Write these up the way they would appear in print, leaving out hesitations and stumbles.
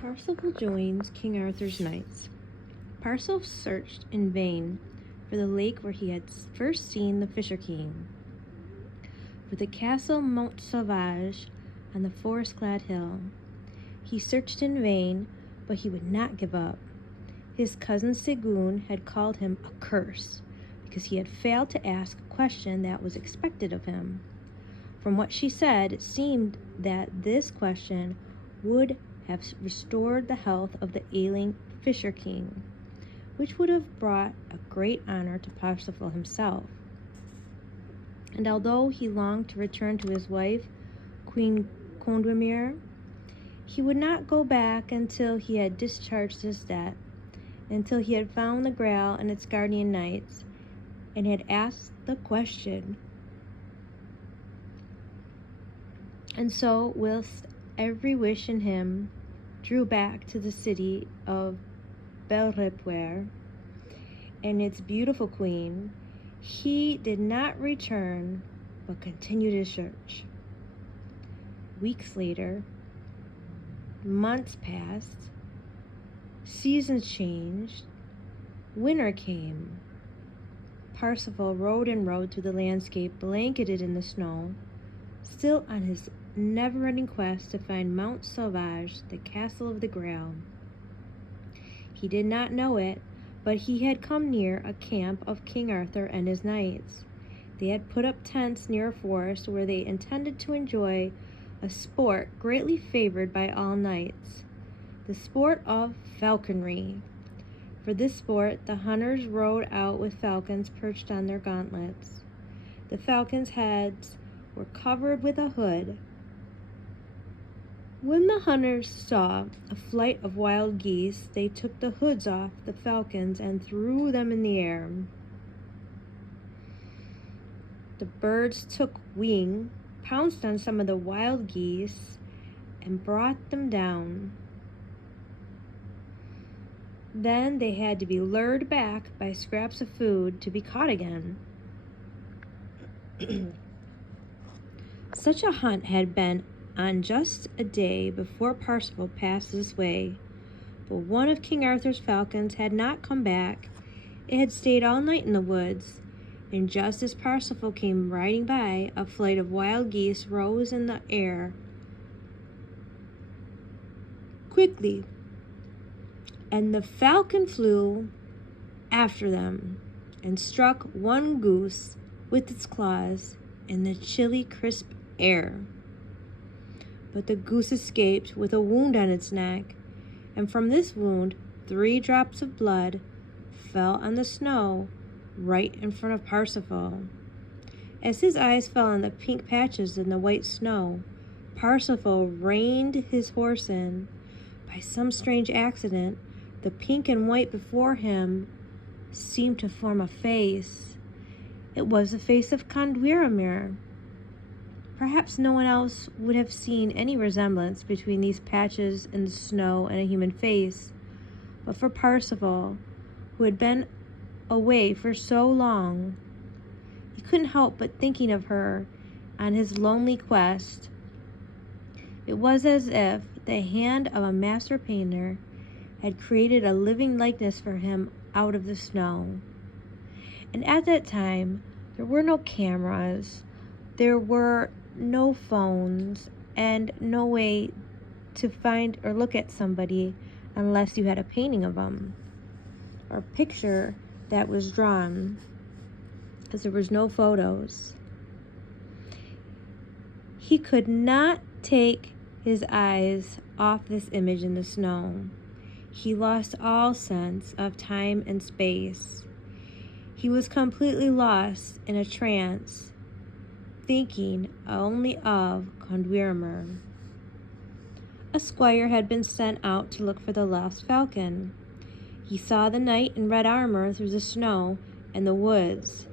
Parsifal joins King Arthur's knights. Parsifal searched in vain for the lake where he had first seen the Fisher King, for the castle Mont Sauvage on the forest-clad hill. He searched in vain, but he would not give up. His cousin Segun had called him a curse because he had failed to ask a question that was expected of him. From what she said, it seemed that this question would have restored the health of the ailing Fisher King, which would have brought a great honor to Parsifal himself. And although he longed to return to his wife, Queen Condemir, he would not go back until he had discharged his debt, until he had found the Grail and its guardian knights, and had asked the question. And so, whilst every wish in him drew back to the city of Belrepuer and its beautiful queen, he did not return, but continued his search. Weeks later, months passed, seasons changed, winter came. Parsifal rode and rode through the landscape blanketed in the snow, still on his never-ending quest to find Mount Sauvage, the castle of the Grail. He did not know it, but he had come near a camp of King Arthur and his knights. They had put up tents near a forest where they intended to enjoy a sport greatly favored by all knights, the sport of falconry. For this sport, the hunters rode out with falcons perched on their gauntlets. The falcons' heads were covered with a hood. When the hunters saw a flight of wild geese, they took the hoods off the falcons and threw them in the air. The birds took wing, pounced on some of the wild geese, and brought them down. Then they had to be lured back by scraps of food to be caught again. Such a hunt had been on just a day before Parsifal passed this way, but one of King Arthur's falcons had not come back. It had stayed all night in the woods, and just as Parsifal came riding by, a flight of wild geese rose in the air quickly, and the falcon flew after them and struck one goose with its claws in the chilly, crisp air. But the goose escaped with a wound on its neck, and from this wound 3 drops of blood fell on the snow right in front of Parsifal. As his eyes fell on the pink patches in the white snow, Parsifal reined his horse in. By some strange accident, the pink and white before him seemed to form a face. It was the face of Condemir. Perhaps no one else would have seen any resemblance between these patches in the snow and a human face, but for Parsifal, who had been away for so long, he couldn't help but thinking of her on his lonely quest. It was as if the hand of a master painter had created a living likeness for him out of the snow. And at that time, there were no cameras, there were no phones, and no way to find or look at somebody unless you had a painting of them or a picture that was drawn, because there was no photos. He could not take his eyes off this image in the snow. He lost all sense of time and space. He was completely lost in a trance, thinking only of Condemir. A squire had been sent out to look for the lost falcon. He saw the knight in red armor through the snow and the woods.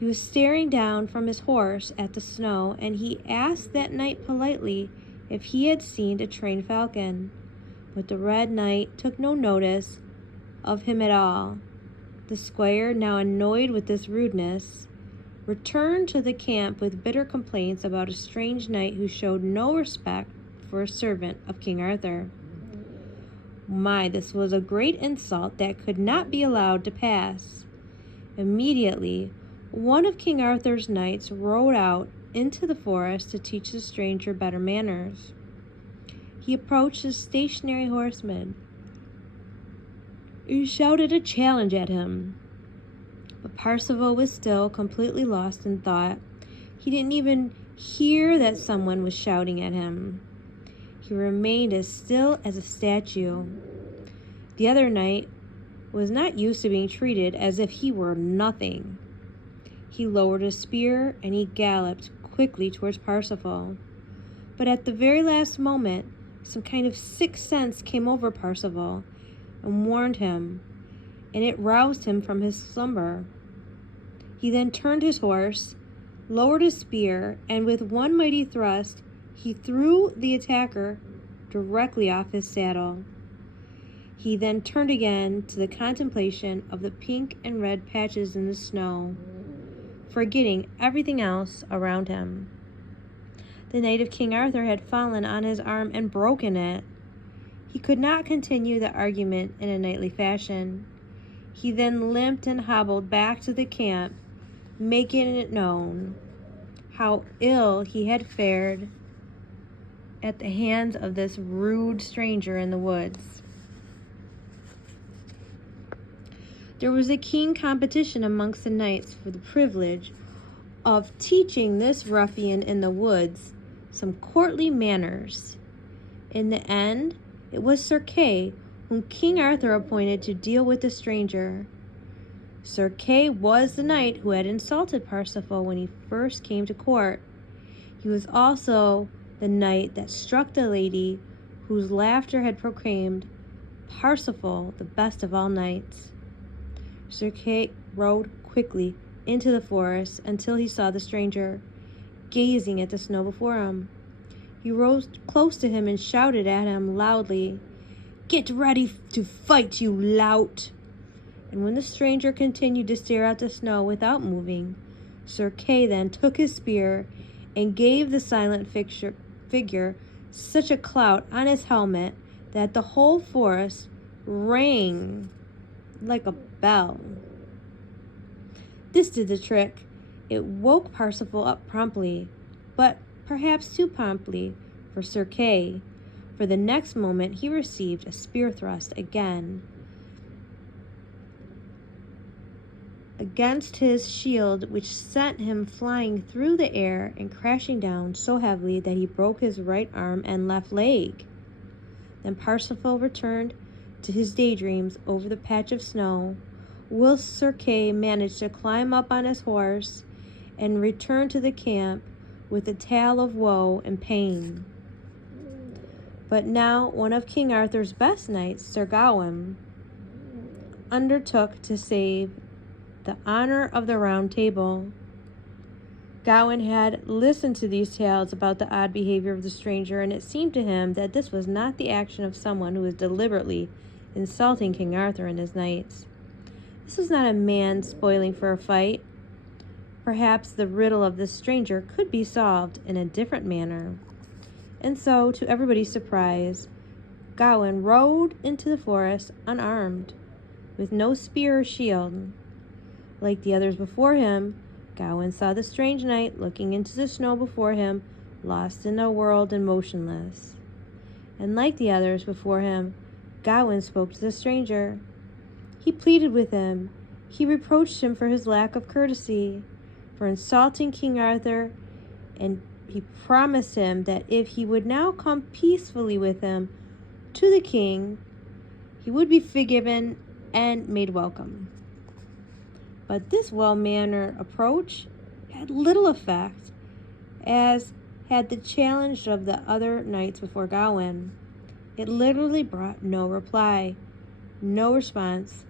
He was staring down from his horse at the snow, and he asked that knight politely if he had seen a trained falcon. But the red knight took no notice of him at all. The squire, now annoyed with this rudeness, returned to the camp with bitter complaints about a strange knight who showed no respect for a servant of King Arthur. My, this was a great insult that could not be allowed to pass. Immediately, one of King Arthur's knights rode out into the forest to teach the stranger better manners. He approached the stationary horseman. He shouted a challenge at him. But Parsifal was still completely lost in thought. He didn't even hear that someone was shouting at him. He remained as still as a statue. The other knight was not used to being treated as if he were nothing. He lowered his spear and he galloped quickly towards Parsifal. But at the very last moment, some kind of sixth sense came over Parsifal and warned him, and it roused him from his slumber. He then turned his horse, lowered his spear, and with one mighty thrust, he threw the attacker directly off his saddle. He then turned again to the contemplation of the pink and red patches in the snow, forgetting everything else around him. The knight of King Arthur had fallen on his arm and broken it. He could not continue the argument in a knightly fashion. He then limped and hobbled back to the camp, making it known how ill he had fared at the hands of this rude stranger in the woods. There was a keen competition amongst the knights for the privilege of teaching this ruffian in the woods some courtly manners. In the end, it was Sir Kay whom King Arthur appointed to deal with the stranger. Sir Kay was the knight who had insulted Parsifal when he first came to court. He was also the knight that struck the lady whose laughter had proclaimed Parsifal the best of all knights. Sir Kay rode quickly into the forest until he saw the stranger, gazing at the snow before him. He rose close to him and shouted at him loudly, "Get ready to fight, you lout!" And when the stranger continued to stare at the snow without moving, Sir Kay then took his spear and gave the silent figure such a clout on his helmet that the whole forest rang like a bell. This did the trick. It woke Parsifal up promptly, but perhaps too promptly for Sir Kay, for the next moment he received a spear thrust again against his shield, which sent him flying through the air and crashing down so heavily that he broke his right arm and left leg. Then Parsifal returned to his daydreams over the patch of snow, whilst Sir Kay managed to climb up on his horse and return to the camp with a tale of woe and pain. But now one of King Arthur's best knights, Sir Gawain, undertook to save the honor of the Round Table. Gawain had listened to these tales about the odd behavior of the stranger, and it seemed to him that this was not the action of someone who was deliberately insulting King Arthur and his knights. This was not a man spoiling for a fight. Perhaps the riddle of this stranger could be solved in a different manner. And so, to everybody's surprise, Gawain rode into the forest unarmed, with no spear or shield. Like the others before him, Gawain saw the strange knight looking into the snow before him, lost in a world and motionless. And like the others before him, Gawain spoke to the stranger. He pleaded with him. He reproached him for his lack of courtesy, for insulting King Arthur, and he promised him that if he would now come peacefully with him to the king, he would be forgiven and made welcome. But this well-mannered approach had little effect, as had the challenge of the other knights before Gawain. It literally brought no reply, no response.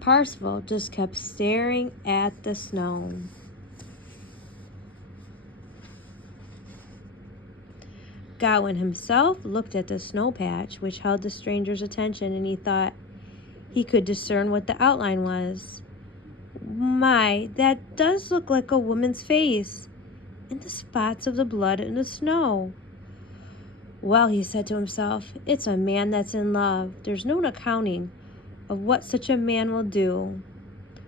Parsifal just kept staring at the snow. Gawain himself looked at the snow patch which held the stranger's attention, and he thought he could discern what the outline was. My, that does look like a woman's face, and the spots of the blood in the snow. Well, he said to himself, it's a man that's in love. There's no accounting of what such a man will do.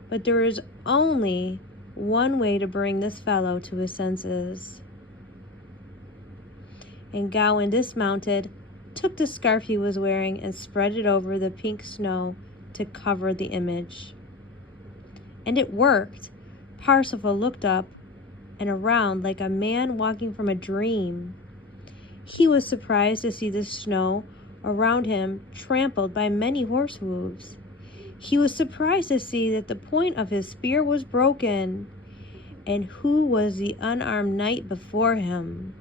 But there is only one way to bring this fellow to his senses. And Gawain dismounted, took the scarf he was wearing, and spread it over the pink snow to cover the image. And it worked. Parsifal looked up and around like a man walking from a dream. He was surprised to see the snow around him trampled by many horse hooves. He was surprised to see that the point of his spear was broken. And who was the unarmed knight before him?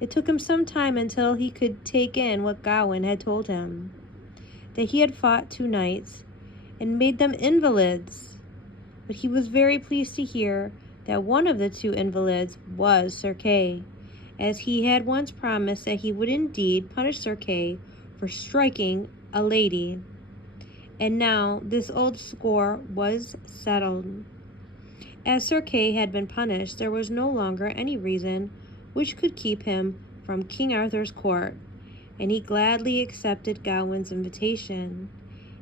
It took him some time until he could take in what Gawain had told him, that he had fought 2 knights and made them invalids. But he was very pleased to hear that one of the 2 invalids was Sir Kay, as he had once promised that he would indeed punish Sir Kay for striking a lady. And now this old score was settled. As Sir Kay had been punished, there was no longer any reason which could keep him from King Arthur's court, and he gladly accepted Gawain's invitation.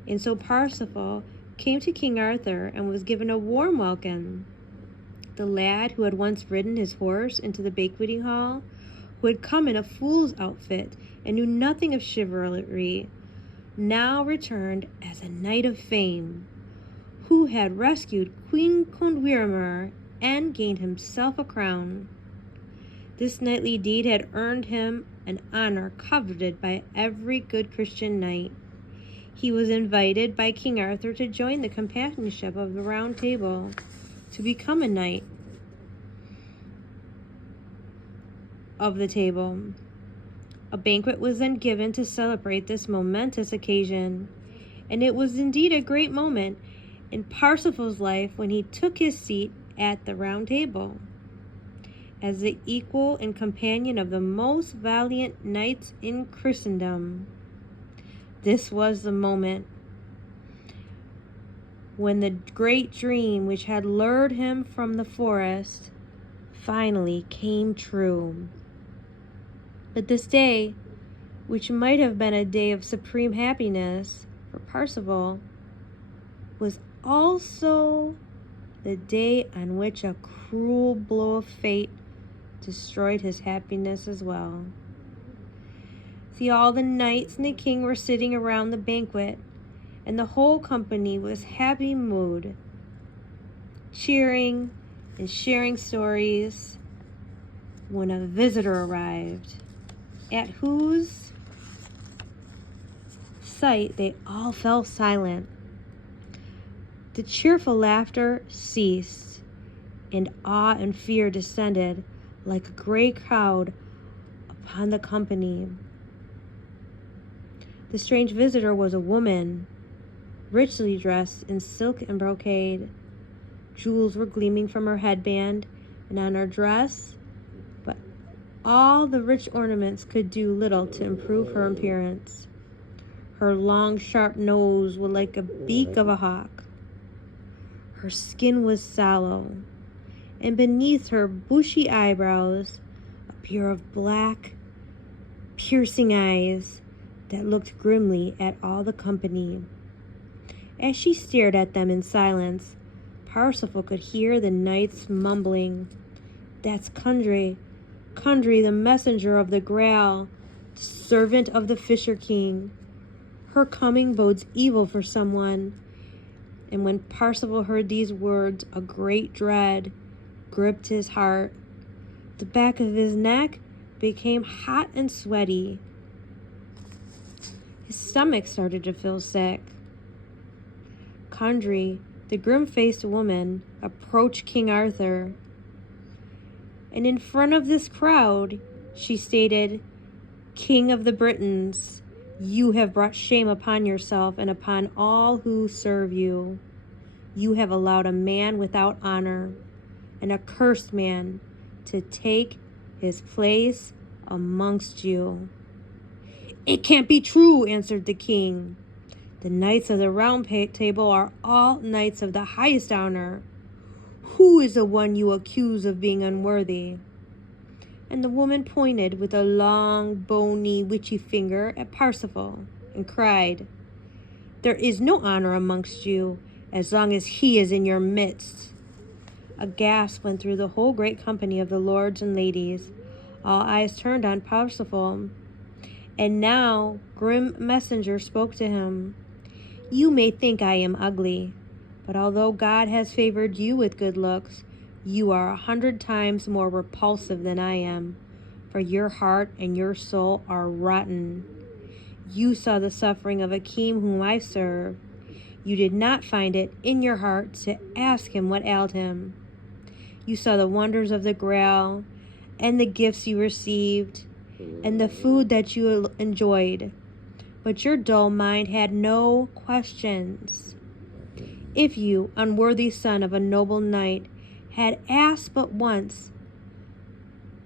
And so Parsifal came to King Arthur and was given a warm welcome. The lad who had once ridden his horse into the banqueting hall, who had come in a fool's outfit and knew nothing of chivalry, now returned as a knight of fame, who had rescued Queen Condwyrmer and gained himself a crown. This knightly deed had earned him an honor coveted by every good Christian knight. He was invited by King Arthur to join the companionship of the Round Table, to become a knight of the table. A banquet was then given to celebrate this momentous occasion, and it was indeed a great moment in Parsifal's life when he took his seat at the Round Table as the equal and companion of the most valiant knights in Christendom. This was the moment when the great dream which had lured him from the forest finally came true. But this day, which might have been a day of supreme happiness for Parsifal, was also the day on which a cruel blow of fate destroyed his happiness as well. See, all the knights and the king were sitting around the banquet, and the whole company was happy mood, cheering and sharing stories, when a visitor arrived, at whose sight they all fell silent. The cheerful laughter ceased, and awe and fear descended like a gray cloud upon the company. The strange visitor was a woman, richly dressed in silk and brocade. Jewels were gleaming from her headband and on her dress, but all the rich ornaments could do little to improve her appearance. Her long, sharp nose was like a beak of a hawk. Her skin was sallow, and beneath her bushy eyebrows, a pair of black, piercing eyes that looked grimly at all the company. As she stared at them in silence, Parsifal could hear the knights mumbling, "That's Kundry, Kundry, the messenger of the Grail, the servant of the Fisher King. Her coming bodes evil for someone." And when Parsifal heard these words, a great dread gripped his heart. The back of his neck became hot and sweaty. His stomach started to feel sick. Kundry, the grim-faced woman, approached King Arthur, and in front of this crowd, she stated, "King of the Britons, you have brought shame upon yourself and upon all who serve you. You have allowed a man without honor, an accursed man, to take his place amongst you." "It can't be true," answered the king. "The knights of the Round Table are all knights of the highest honor. Who is the one you accuse of being unworthy?" And the woman pointed with a long, bony, witchy finger at Parsifal and cried, "There is no honor amongst you as long as he is in your midst." A gasp went through the whole great company of the lords and ladies. All eyes turned on Parsifal. And now grim messenger spoke to him. "You may think I am ugly, but although God has favored you with good looks, you are 100 times more repulsive than I am, for your heart and your soul are rotten. You saw the suffering of a king whom I serve. You did not find it in your heart to ask him what ailed him. You saw the wonders of the Grail and the gifts you received and the food that you enjoyed, but your dull mind had no questions. If you, unworthy son of a noble knight, had asked but once,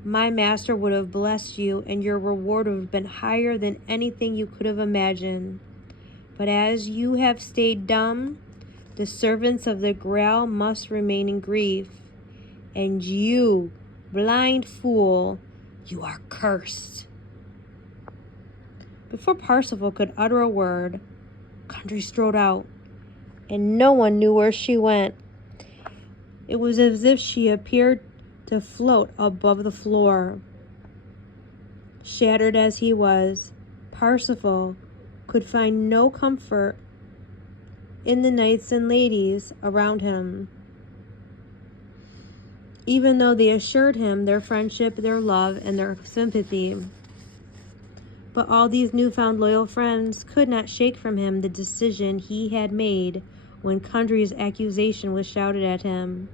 my master would have blessed you, and your reward would have been higher than anything you could have imagined. But as you have stayed dumb, the servants of the Grail must remain in grief. And you, blind fool, you are cursed." Before Parsifal could utter a word, Kundry strode out, and no one knew where she went. It was as if she appeared to float above the floor. Shattered as he was, Parsifal could find no comfort in the knights and ladies around him, even though they assured him their friendship, their love, and their sympathy. But all these newfound loyal friends could not shake from him the decision he had made when Kundry's accusation was shouted at him.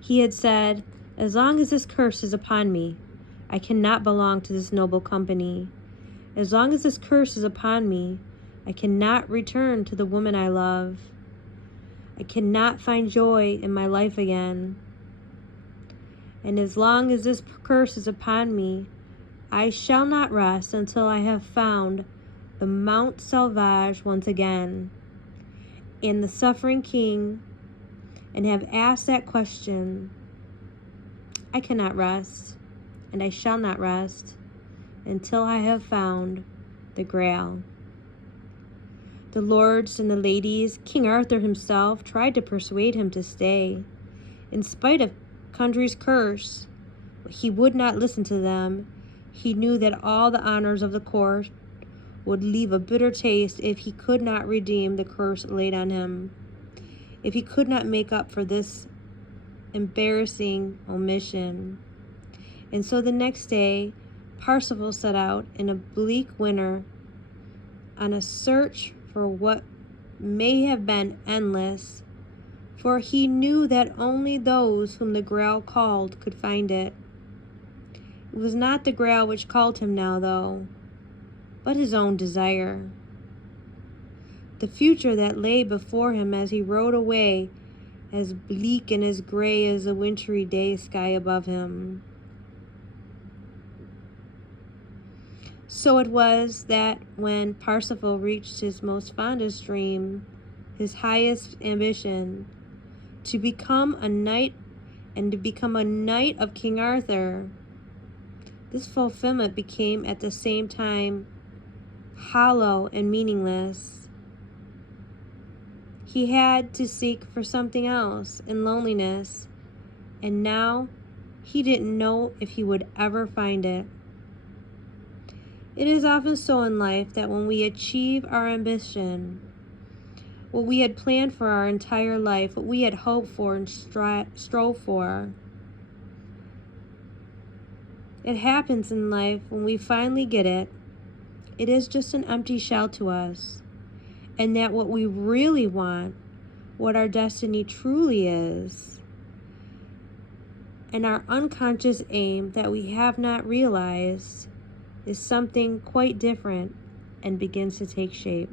He had said, "As long as this curse is upon me, I cannot belong to this noble company. As long as this curse is upon me, I cannot return to the woman I love. I cannot find joy in my life again. And as long as this curse is upon me, I shall not rest until I have found the Mount Sauvage once again, and the suffering king, and have asked that question. I cannot rest, and I shall not rest, until I have found the Grail." The lords and the ladies, King Arthur himself, tried to persuade him to stay. In spite of Kundry's curse, he would not listen to them. He knew that all the honors of the court would leave a bitter taste if he could not redeem the curse laid on him, if he could not make up for this embarrassing omission. And so the next day, Parsifal set out in a bleak winter on a search for what may have been endless, for he knew that only those whom the Grail called could find it. It was not the Grail which called him now, though, but his own desire. The future that lay before him as he rode away, as bleak and as gray as the wintry day sky above him. So it was that when Parsifal reached his most fondest dream, his highest ambition, to become a knight and to become a knight of King Arthur, this fulfillment became at the same time hollow and meaningless. He had to seek for something else in loneliness, and now he didn't know if he would ever find it. It is often so in life that when we achieve our ambition, what we had planned for our entire life, what we had hoped for and strove for, it happens in life when we finally get it, it is just an empty shell to us, and that what we really want, what our destiny truly is, and our unconscious aim that we have not realized, is something quite different and begins to take shape.